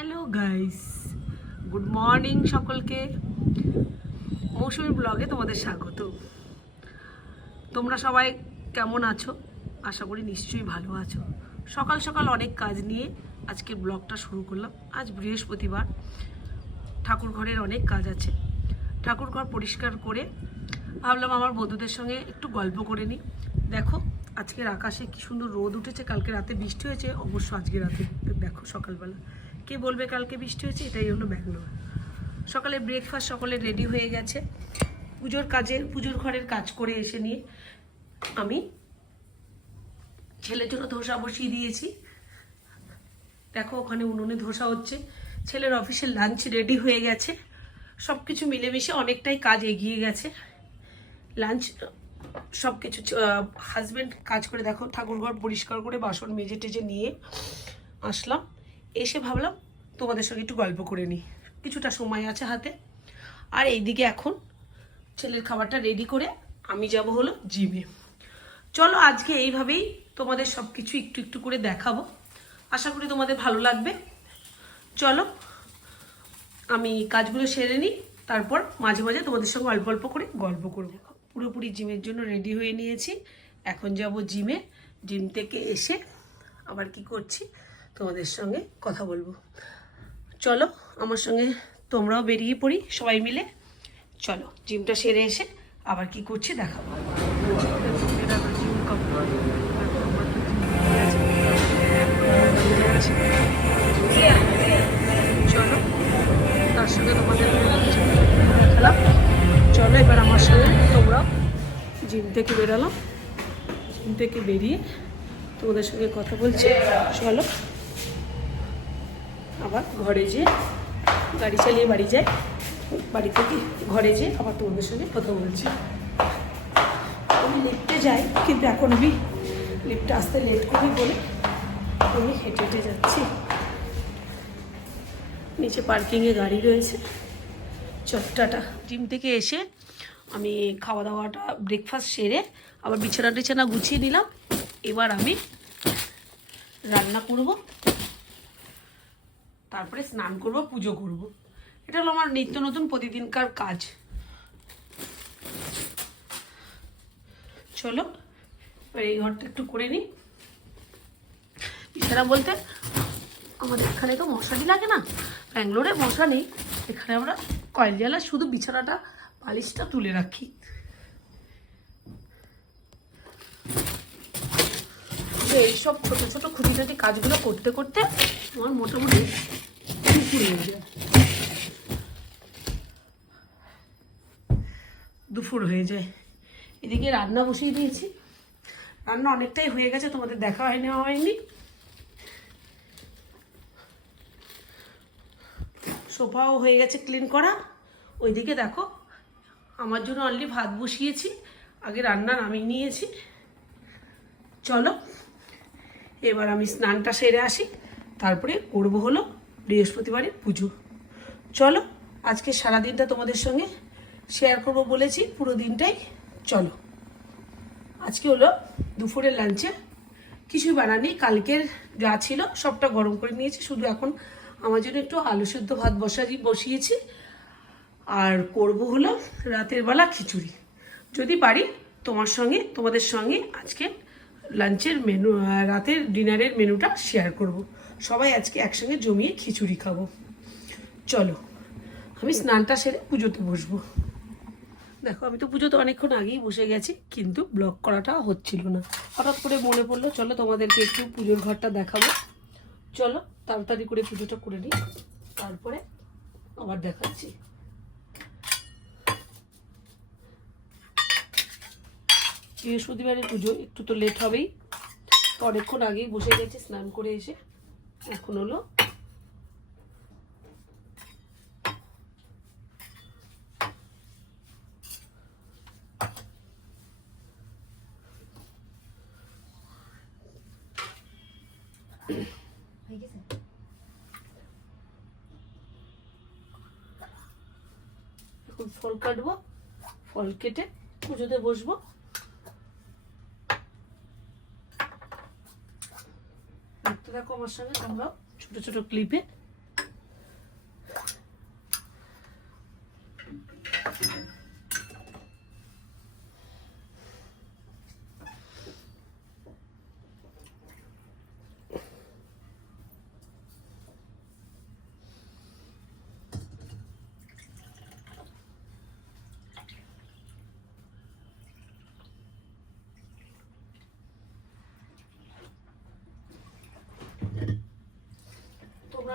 Hello guys, good morning সকলকে। মৌসুমী ব্লগে তোমাদের স্বাগত। তোমরা সবাই কেমন আছো? আশা করি নিশ্চয়ই ভালো আছো। সকাল সকাল অনেক কাজ নিয়ে আজকে ব্লগটা শুরু করলাম। আজ বৃহস্পতিবার, ঠাকুর ঘরের অনেক কাজ আছে। ঠাকুর ঘর পরিষ্কার করে ভাবলাম আমার বন্ধুদের সঙ্গে একটু গল্প করে নিই। দেখো আজকের আকাশে কি সুন্দর রোদ উঠেছে। কালকে রাতে বৃষ্টি হয়েছে, অবশ্য আজকে রাতে দেখো সকালবেলা। কে বলবে কালকে বৃষ্টি হয়েছে? এটাই হলো ব্যাঙ্গালোর। সকালে ব্রেকফাস্ট সকলে রেডি হয়ে গেছে। পুজোর ঘরের কাজ করে এসে নিয়ে আমি ছেলের জন্য ধোসা বসিয়ে দিয়েছি। দেখো ওখানে উনুনে ধোসা হচ্ছে। ছেলের অফিসের লাঞ্চ রেডি হয়ে গেছে। সব কিছু মিলেমিশে অনেকটাই কাজ এগিয়ে গেছে। লাঞ্চ সব কিছু হাজব্যান্ড কাজ করে, দেখো ঠাকুরঘর পরিষ্কার করে বাসন মেজে টেজে নিয়ে আসলাম। এসে ভাবলাম তোমাদের সঙ্গে একটু গল্প করে নিই, কিছুটা সময় আছে হাতে। আর এইদিকে এখন ছেলের খাবারটা রেডি করে আমি যাব হলো জিমে। চলো আজকে এইভাবেই তোমাদের সব কিছু একটু একটু করে দেখাবো। আশা করি তোমাদের ভালো লাগবে। চলো আমি কাজগুলো সেরে নিই, তারপর মাঝে মাঝে তোমাদের সঙ্গে অল্প অল্প করে গল্প করবো। পুরোপুরি জিমের জন্য রেডি হয়ে নিয়েছি। এখন যাব জিমে। জিম থেকে এসে আবার কি করছি তোমাদের সঙ্গে কথা বলবো। চলো আমার সঙ্গে তোমরাও বেরিয়ে পড়ি সবাই মিলে। চলো জিমটা সেরে এসে আবার কি করছি দেখাবো। চলো তার সঙ্গে তোমাদের দেখালাম। চলো এবার আমার সঙ্গে তোমরা জিম থেকে বেরোলাম। জিম থেকে বেরিয়ে তোমাদের সঙ্গে কথা বলছি। চলো আবার ঘরে যেয়ে গাড়ি চালিয়ে বাড়ি যাই, বাড়ি থেকে ঘরে যেয়ে আবার তোমাদের সঙ্গে কথা বলছি। আমি লিফটে যাই, কিন্তু এখন আমি লিফটে আসতে লেট করি বলে আমি হেঁটে হেঁটে যাচ্ছি। নিচে পার্কিংয়ে গাড়ি রয়েছে। টাটা। জিম থেকে এসে আমি খাওয়া দাওয়াটা ব্রেকফাস্ট সেরে আবার বিছানা টিছানা গুছিয়ে নিলাম। এবার আমি রান্না করব, তারপরে স্নান করব, পুজো করব। এটা হলো আমার নিত্য নতুন প্রতিদিনকার কাজ। চলো এবার এই ঘরটা একটু করে নিই। বিছানা বলতে আমাদের এখানে তো মশারি লাগে না, ব্যাঙ্গালোরে মশা নেই। এখানে আমরা কয়েল জ্বালা শুধু বিছানাটা বালিশটা তুলে রাখি। এইসব ছোট ছোট খুঁটিনাটি কাজগুলো করতে করতে আমার মোটামুটি দুপুর হয়ে যায়। এদিকে রান্না বসিয়ে দিয়েছি। রান্না অনেকটাই হয়ে গেছে, তোমাদের দেখা হয়নি। সোফাও হয়ে গেছে ক্লিন করা। ওইদিকে দেখো আমার জন্য অলরেডি ভাত বসিয়েছি, আগে রান্না নামিয়ে নিয়েছি। চলো এবার আমি স্নানটা সেরে আসি, তারপরে করবো হলো বৃহস্পতিবারের পুজো। চলো আজকে সারাদিনটা তোমাদের সঙ্গে শেয়ার করবো বলেছি, পুরো দিনটাই। চলো আজকে হলো দুপুরের লাঞ্চে কিছুই বানানি, কালকের যা ছিল সবটা গরম করে নিয়েছি। শুধু এখন আমার জন্য একটু আলু সেদ্ধ ভাত বসিয়েছি। আর করবো হলো রাতের বেলা খিচুড়ি। যদি পারি তোমাদের সঙ্গে আজকে লাঞ্চের মেনু, রাতের ডিনারের মেনুটা শেয়ার করব। সবাই আজকে একসঙ্গে জমিয়ে খিচুড়ি খাবো। চলো আমি স্নানটা সেরে পুজোতে বসবো। দেখো আমি তো পুজোতে অনেকক্ষণ আগেই বসে গেছি, কিন্তু ব্লগ করাটা হচ্ছিল না। হঠাৎ করে মনে পড়লো চলো তোমাদেরকে একটু পুজোর ঘরটা দেখাবো। চলো তাড়াতাড়ি করে পুজোটা করে নিই, তারপরে আবার দেখাচ্ছি। বৃহস্পতিবারের পুজো একটু তো লেট হবেই, তো অনেকক্ষণ আগেই বসে গেছি স্নান করে এসে। এখন হলো এখন ফল কাটবো, ফল কেটে পুজোতে বসবো। দেখতে থাকো আমার সঙ্গে তোমরা ছোট ছোট ক্লিপে।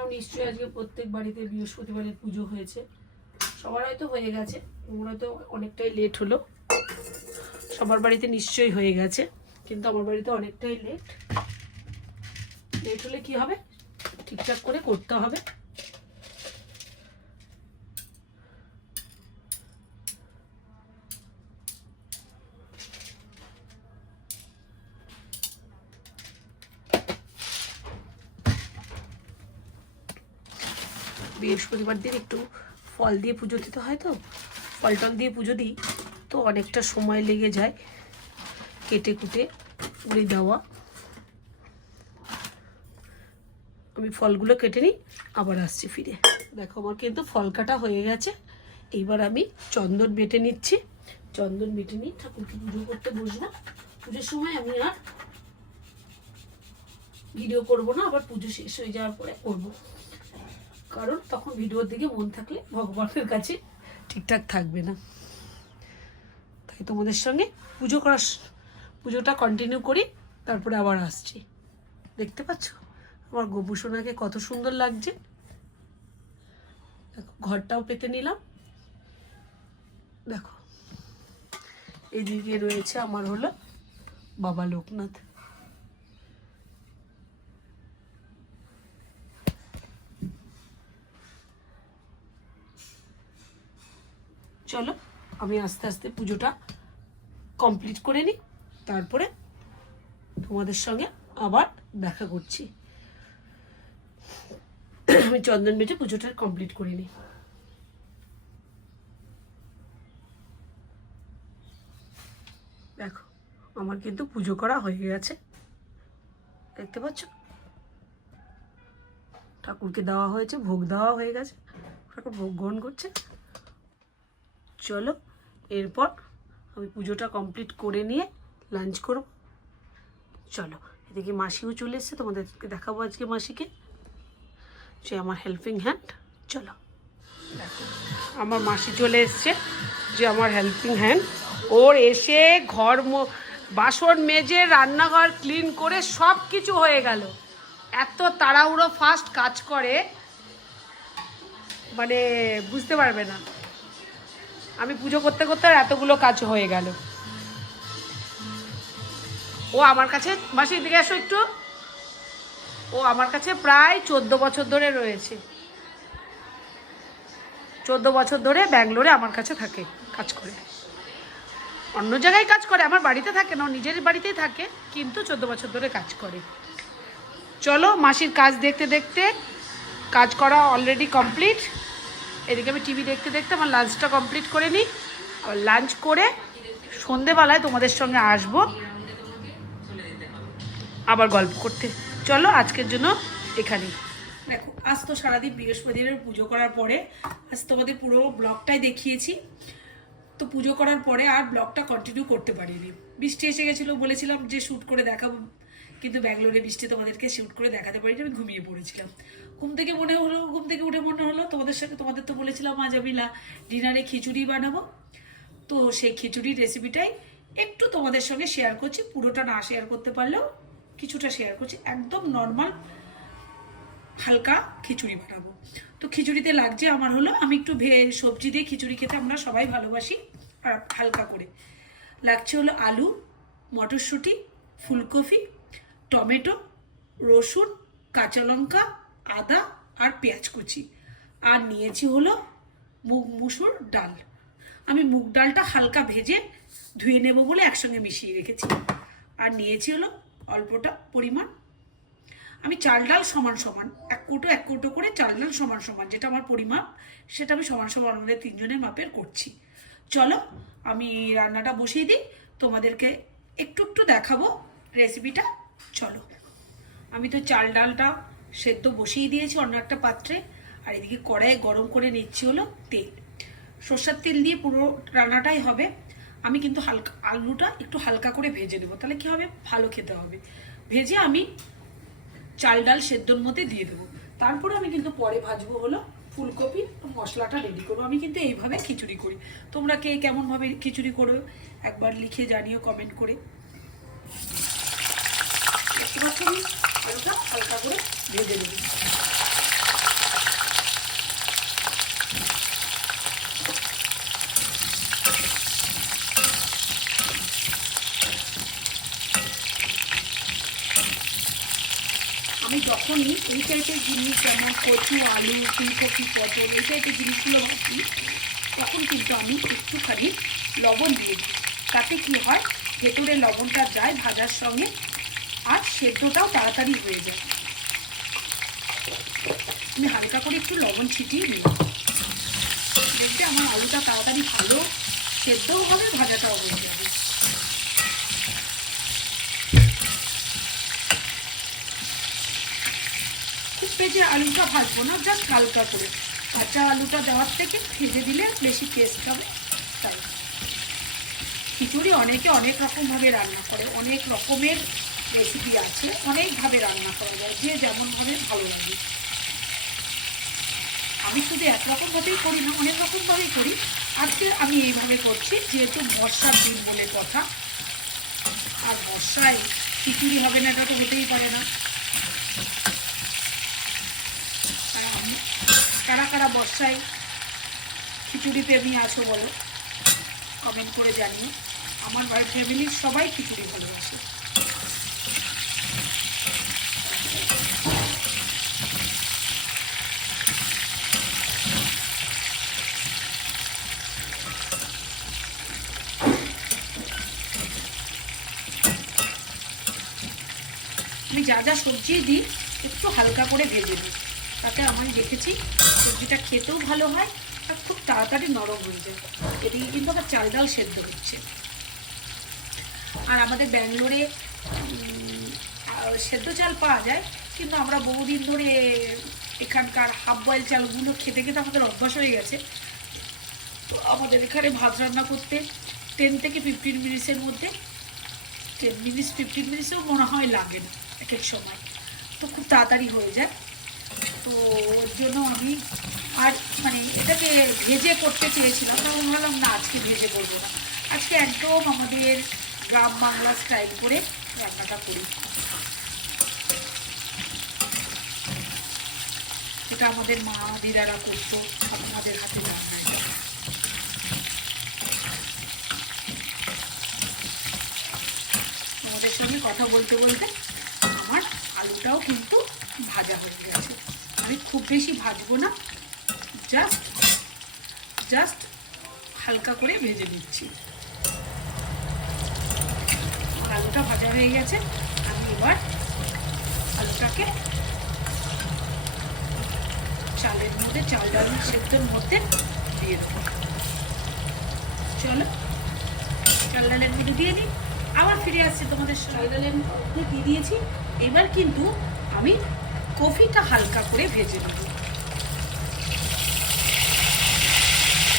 তোমরাও নিশ্চয়ই আজকে প্রত্যেক বাড়িতে বৃহস্পতিবারের পুজো হয়েছে, সবার হয়তো হয়ে গেছে, তোমরা হয়তো অনেকটাই লেট হলো, সবার বাড়িতে নিশ্চয়ই হয়ে গেছে, কিন্তু আমার বাড়িতে অনেকটাই লেট হলে কি হবে, ঠিকঠাক করে করতে হবে। বৃহস্পতিবার দিন একটু ফল দিয়ে পুজো দিতে হয়, তো ফল টল দিয়ে পুজো দিই, তো অনেকটা সময় লেগে যায় কেটে কুটে উড়ে দেওয়া। আমি ফলগুলো কেটে নিই, আবার আসছি ফিরে। দেখো আমার কিন্তু ফল কাটা হয়ে গেছে, এইবার আমি চন্দন বেটে নিচ্ছি। চন্দন বেটে নিই, ঠাকুরকে পুজো করতে বসবো। পুজোর সময় আমি আর ভিডিও করব না, আবার পুজো শেষ হয়ে যাওয়ার পরে করবো, কারণ তখন ভিডিওর দিকে মন থাকলে ভগবানের কাছে ঠিকঠাক থাকবে না। তাই তোমাদের সঙ্গে পুজোটা কন্টিনিউ করি, তারপরে আবার আসছি। দেখতে পাচ্ছ আমার গপু সোনাকে কত সুন্দর লাগছে। দেখো ঘরটাও পেতে নিলাম। দেখো এদিকে রয়েছে আমার হলো বাবা লোকনাথ। চলো আমি আস্তে আস্তে পুজোটা কমপ্লিট করে নিই, তারপরে তোমাদের সঙ্গে আবার দেখা করছি। আমি চন্দন বেটে পুজোটা কমপ্লিট করে নিই। দেখো আমার কিন্তু পুজো করা হয়ে গেছে, দেখতে পাচ্ছ, ঠাকুরকে দেওয়া হয়েছে, ভোগ দেওয়া হয়ে গেছে, ঠাকুর ভোগ গ্রহণ করছে। চলো এরপর আমি পুজোটা কমপ্লিট করে নিয়ে লাঞ্চ করব। চলো এদিকে মাসিও চলে এসছে, তোমাদেরকে দেখাবো আজকে মাসিকে, যে আমার হেল্পিং হ্যান্ড। চলো দেখো আমার মাসি চলে এসছে, যে আমার হেল্পিং হ্যান্ড। ওর এসে ঘর বাসন মেজে রান্নাঘর ক্লিন করে সব কিছু হয়ে গেল। এত তাড়াহুড়ো ফাস্ট কাজ করে, মানে বুঝতে পারবে না। আমি পুজো করতে করতে এতগুলো কাজ হয়ে গেল। ও আমার কাছে, মাসির দিকে আসো একটু, ও আমার কাছে প্রায় 14 বছর ধরে রয়েছে। 14 বছর ধরে ব্যাঙ্গালোরে আমার কাছে থাকে, কাজ করে। অন্য জায়গায় কাজ করে, আমার বাড়িতে থাকে না, নিজের বাড়িতেই থাকে, কিন্তু 14 বছর ধরে কাজ করে। চলো মাসির কাজ দেখতে দেখতে কাজ করা অলরেডি কমপ্লিট। এদিকে আমি টিভি দেখতে দেখতে আমার লাঞ্চটা কমপ্লিট করে নিই। আর লাঞ্চ করে সন্ধেবেলায় তোমাদের সঙ্গে আসবো আবার গল্প করতে। চলো আজকের জন্য এখানেই। দেখো আজ তো সারাদিন বৃহস্পতিবার পুজো করার পরে আজ তোমাদের পুরো ব্লগটাই দেখিয়েছি। তো পুজো করার পরে আর ব্লগটা কন্টিনিউ করতে পারিনি, বৃষ্টি এসে গেছিলো, বলেছিলাম যে শ্যুট করে দেখাবো, কিন্তু ব্যাঙ্গালোরে বৃষ্টি তোমাদেরকে শ্যুট করে দেখাতে পারিনি, আমি ঘুমিয়ে পড়েছিলাম। ঘুম থেকে উঠে মনে হলো তোমাদের তো বলেছিলাম আজ আমি ডিনারে খিচুড়ি বানাবো। তো সেই খিচুড়ির রেসিপিটাই একটু তোমাদের সঙ্গে শেয়ার করছি, পুরোটা না শেয়ার করতে পারলেও কিছুটা শেয়ার করছি। একদম নর্মাল হালকা খিচুড়ি বানাবো। তো খিচুড়িতে লাগছে আমার হলো, আমি একটু সবজি দিয়ে খিচুড়ি খেতে আমরা সবাই ভালোবাসি, আর হালকা করে লাগছে হলো আলু, মটরশুঁটি, ফুলকপি, টমেটো, রসুন, কাঁচা লঙ্কা, আদা আর পেঁয়াজ কুচি। আর নিয়েছি হলো মুসুর ডাল। আমি মুগ ডালটা হালকা ভেজে ধুয়ে নেব বলে একসঙ্গে মিশিয়ে রেখেছি। আর নিয়েছি হলো অল্পটা পরিমাণ, আমি চাল ডাল সমান সমান এক কৌটো করে চাল ডাল সমান সমান, যেটা আমার পরিমাপ সেটা আমি সমান সমান আমাদের 3 জনের মাপের করছি। চলো আমি রান্নাটা বসিয়ে দিই, তোমাদেরকে একটু দেখাবো রেসিপিটা। চলো আমি তো চাল ডালটা সেদ্ধ বসিয়ে দিয়েছি অন্য একটা পাত্রে, আর এদিকে কড়াইয়ে গরম করে নিচ্ছি হলো তেল। সর্ষের তেল দিয়ে পুরো রান্নাটাই হবে। আমি কিন্তু আলুটা একটু হালকা করে ভেজে দেবো, তাহলে কি হবে, ভালো খেতে হবে। ভেজে আমি চাল ডাল সেদ্ধর মধ্যে দিয়ে দেবো, তারপরে আমি কিন্তু পরে ভাজবো হলো ফুলকপি, মশলাটা রেডি করবো। আমি কিন্তু এইভাবে খিচুড়ি করি, তোমরা কে কেমনভাবে খিচুড়ি করো একবার লিখে জানিও কমেন্ট করে। একটু আমি আলুটা হালকা করে ভেজে দেবো। আমি যখনই এই টাইপের জিনিস যেমন কচু, আলু, ফুলকপি, পটল এই টাইপের জিনিসগুলো ভাজি তখন কিন্তু আমি একটুখানি লবণ দিয়ে দিই। তাতে কী হয়, ভেতরে লবণটা যায় ভাজার সঙ্গে, আর সেদ্ধটাও তাড়াতাড়ি হয়ে যায়। আমি হালকা করে একটু লবণ ছিটিয়ে নিলাম, দেখবে আমার আলুটা তাড়াতাড়ি ভালো সেদ্ধও হবে, ভাজাটাও হয়ে যাবে। খুব ভেজে আলুটা ভাজবো না, জাস্ট হালকা করে। কাঁচা আলুটা দেওয়ার থেকে ভেজে দিলে বেশি টেস্ট হবে। তাই খিচুড়ি অনেকে অনেক রকমভাবে রান্না করে, অনেক রকমের রেসিপি আছে, অনেকভাবে রান্না করা যায়, যে যেমনভাবে ভালো লাগে। আমি শুধু একরকমভাবেই করি না, অনেক রকমভাবেই করি। আজকে আমি এইভাবে করছি, যেহেতু বর্ষার দিন বলে কথা, আর বর্ষায় খিচুড়ি হবে না এটা তো হতেই পারে না। কারা কারা বর্ষায় খিচুড়ি প্রেমী আছো বলো, কমেন্ট করে জানিও। আমার বাড়ির ফ্যামিলির সবাই খিচুড়ি ভালোবাসে। আমি যা যা সবজি দিই একটু হালকা করে ভেজে দিই, তাতে আমি দেখেছি সবজিটা খেতেও ভালো হয় আর খুব তাড়াতাড়ি নরম হয়ে যায়। এদিকে কিন্তু আবার চাল ডাল সেদ্ধ হচ্ছে। আর আমাদের ব্যাঙ্গালোরে সেদ্ধ চাল পাওয়া যায়, কিন্তু আমরা বহুদিন ধরে এখানকার হাফ বয়েল চালগুলো খেতে খেতে আমাদের অভ্যাস হয়ে গেছে। তো আমাদের এখানে ভাত রান্না করতে 10 থেকে 15 মিনিটসের মধ্যে, 10 মিনিটস 15 মিনিটসেও মনে হয় লাগে না এক এক সময়, তো খুব তাড়াতাড়ি হয়ে যায়। তো ওর জন্য আমি আর মানে এটাকে ভেজে করতে চেয়েছিলাম, তখন ভাবলাম না আজকে ভেজে করবো না, আজকে একদম আমাদের গ্রাম বাংলা স্টাইল করে রান্নাটা করি। এটা আমাদের মা দিদারা করতো আমাদের হাতে রান্নায়। তোমাদের সঙ্গে কথা বলতে বলতে আমার আলুটাও কিন্তু ভাজা হয়ে গেছে। আমি খুব বেশি ভাজবো না, জাস্ট হালকা করে ভেজে নিচ্ছি। আলুটা ভাজা হয়ে গেছে, আমি এবার আলুটাকে চালের মধ্যে, চাল ডালের সেদ্ধর মধ্যে দিয়ে দেবো। চলো চাল ডালের মধ্যে দিয়ে দিই, আবার ফিরে আসছি তোমাদের। চাল ডালের মধ্যে দিয়ে দিয়েছি, এবার কিন্তু আমি কফিটা হালকা করে ভেজে নেব।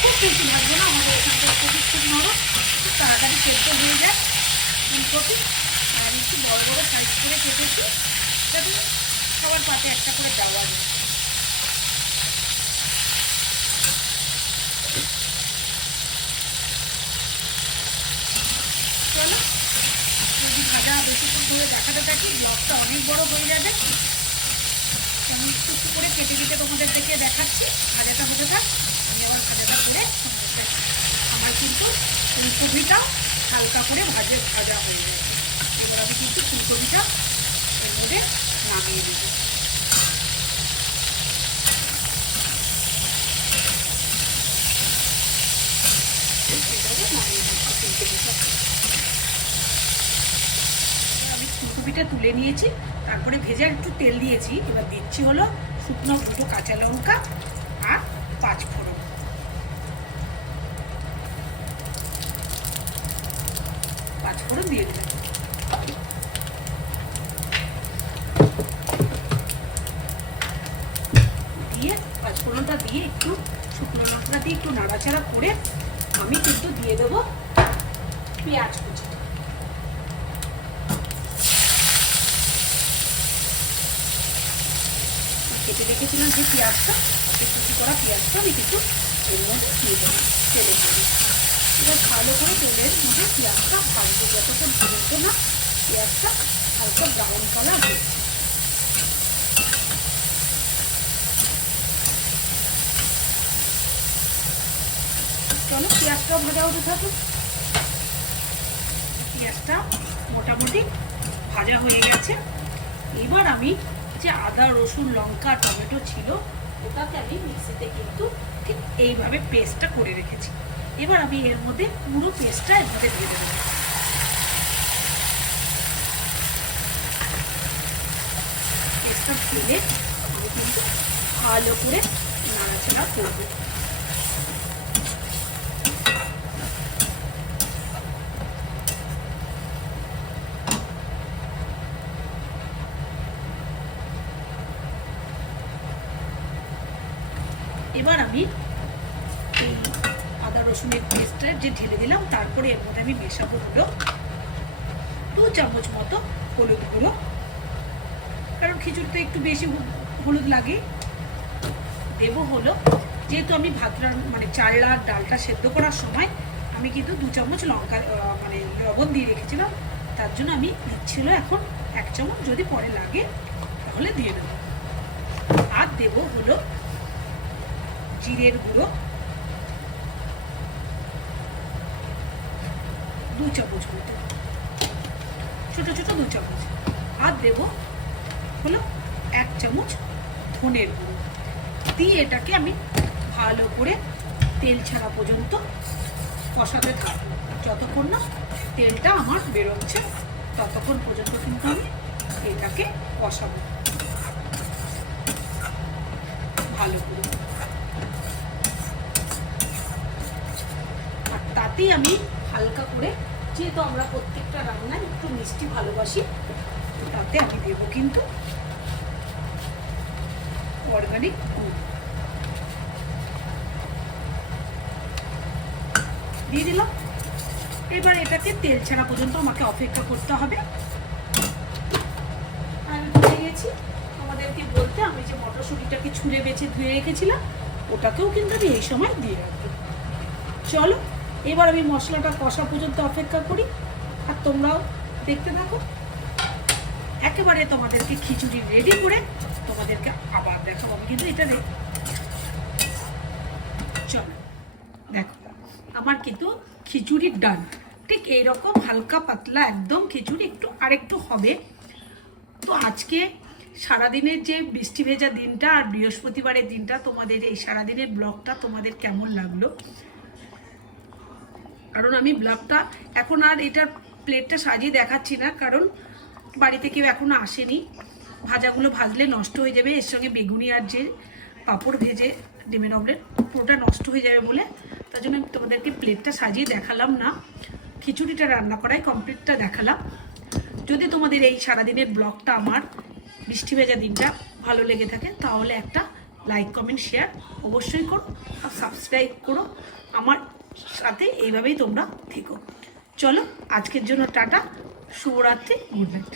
খুব বেশি ভাজবো না, আমাদের এখানকার কফি খুব নরম, খুব তাড়াতাড়ি সেদ্ধ হয়ে যায় ফুলকপি। আর একটু বড় বড় সাইজ করে কেটেছি, যাতে সবার পাতে একটা করে দেওয়া যায়। চলো, যদি ভাজা বেশিক্ষণ ধরে দেখাতে থাকি ব্লগটা অনেক বড় হয়ে যাবে। আমি একটু একটু করে কেটে কেটে তোমাদের থেকে দেখাচ্ছি। ভাজাটা হতে থাক, আমি আবার ভাজাটা করে আমার কিন্তু ফুলকপিটা হালকা করে ভাজা হয়ে যাবে। এবার আমি কিন্তু ফুলকপিটা এর মধ্যে নামিয়ে দেব। আমি ফুলকপিটা তুলে নিয়েছি, তারপরে ভেজে একটু তেল দিয়েছি। এবার দিচ্ছি হলো শুকনো 2 কাঁচা লঙ্কা আর 5 ফোড়ন। দিয়ে দিলাম। দিয়ে 5 ফোড়নটা দিয়ে একটু শুকনো লঙ্কা দিয়ে একটু নাড়াচাড়া করে আমি কিন্তু দিয়ে দেবো পেঁয়াজ কুচি। কেটে রেখেছিলাম যে পেঁয়াজটা, কুচি করা পেঁয়াজটা আমি কিন্তু এর মধ্যে দিয়ে দেবো তেলের মধ্যে। এবার ভালো করে তেলের মধ্যে পেঁয়াজটা ভাজবো, যতক্ষণ পর্যন্ত না পেঁয়াজটা হালকা ব্রাউন কালার হচ্ছে। চলো পেঁয়াজটাও ভাজা হতে থাকুক। পেঁয়াজটা মোটামুটি ভাজা হয়ে গেছে। এবার আমি যে আদা রসুন লঙ্কা টমেটো ছিল ওটাকে আমি মিক্সিতে কিন্তু ঠিক এইভাবে পেস্টটা করে রেখেছি। এবার আমি এর মধ্যে পুরো পেস্টটা এর মধ্যে দিয়ে দেবো। পেস্টটা ঢেলে আমি কিন্তু ভালো করে নাড়াচাড়া করবো। এবার আমি এই আদা রসুনের পেস্টটা যে ঢেলে দিলাম, তারপরে এর মধ্যে আমি মেশাবো হলো 2 চামচ মতো হলুদ গুঁড়ো, কারণ খিচুড়িতে একটু বেশি হলুদ লাগে। দেবো হলো, যেহেতু আমি মানে চাল আর ডালটা সেদ্ধ করার সময় আমি কিন্তু 2 চামচ লঙ্কা মানে লবণ দিয়ে রেখেছিলাম, তার জন্য আমি দিচ্ছিল এখন 1 চামচ, যদি পরে লাগে তাহলে দিয়ে দেবো। আর দেবো হলো জিরের গুঁড়ো 2 চামচ মতো, ছোট ছোট 2 চামচ। আর দেবো হলো 1 চামচ ধনের গুঁড়ো দিয়ে এটাকে আমি ভালো করে তেল ছাড়া পর্যন্ত কষাতে থাকবো। যতক্ষণ না তেলটা আমার বেরোচ্ছে ততক্ষণ পর্যন্ত কিন্তু আমি এটাকে কষাবো ভালো করে। আর তাতেই আমি হালকা করে, যেহেতু আমরা প্রত্যেকটা রান্নায় একটু মিষ্টি ভালোবাসি, তাতে আমি দেবো কিন্তু অর্গানিক গুড় দিয়ে দিলাম। এবার এটাকে তেল ছাড়া পর্যন্ত আমাকে অপেক্ষা করতে হবে। আমি ভুলে গেছি আমাদেরকে বলতে, আমি যে মটরশুঁটিটাকে ছুঁড়ে বেছে ধুয়ে রেখেছিলাম ওটাকেও কিন্তু আমি এই সময় দিয়ে রাখবো। চলো এবার আমি মশলাটা কষা পর্যন্ত অপেক্ষা করি, আর তোমরাও দেখতে থাকো। একেবারে তোমাদেরকে খিচুড়ি রেডি করে তোমাদেরকে আবার দেখাবো। আমি কিন্তু এটা চলো দেখো, আমার কিন্তু খিচুড়ির ডান ঠিক এইরকম হালকা পাতলা একদম খিচুড়ি, একটু আরেকটু হবে। তো আজকে সারাদিনের যে বৃষ্টি ভেজা দিনটা আর বৃহস্পতিবারের দিনটা, তোমাদের এই সারাদিনের ব্লগটা তোমাদের কেমন লাগলো? কারণ আমি ব্লগটা এখন আর এটার প্লেটটা সাজিয়ে দেখাচ্ছি না, কারণ বাড়িতে কেউ এখনো আসেনি। ভাজাগুলো ভাজলে নষ্ট হয়ে যাবে, এর সঙ্গে বেগুনি আর যে পাঁপড় ভেজে ডিমের অমলেট পুরোটা নষ্ট হয়ে যাবে বলে, তার জন্য তোমাদেরকে প্লেটটা সাজিয়ে দেখালাম না। খিচুড়িটা রান্না করাই কমপ্লিটটা দেখালাম। যদি তোমাদের এই সারাদিনের ব্লগটা আমার বৃষ্টি ভেজা দিনটা ভালো লেগে থাকে তাহলে একটা লাইক কমেন্ট শেয়ার অবশ্যই করো, আর সাবস্ক্রাইব করো। আমার সাথে এইভাবেই তোমরা থেকো। চলো আজকের জন্য টাটা, শুভরাত্রি, গুড নাইট।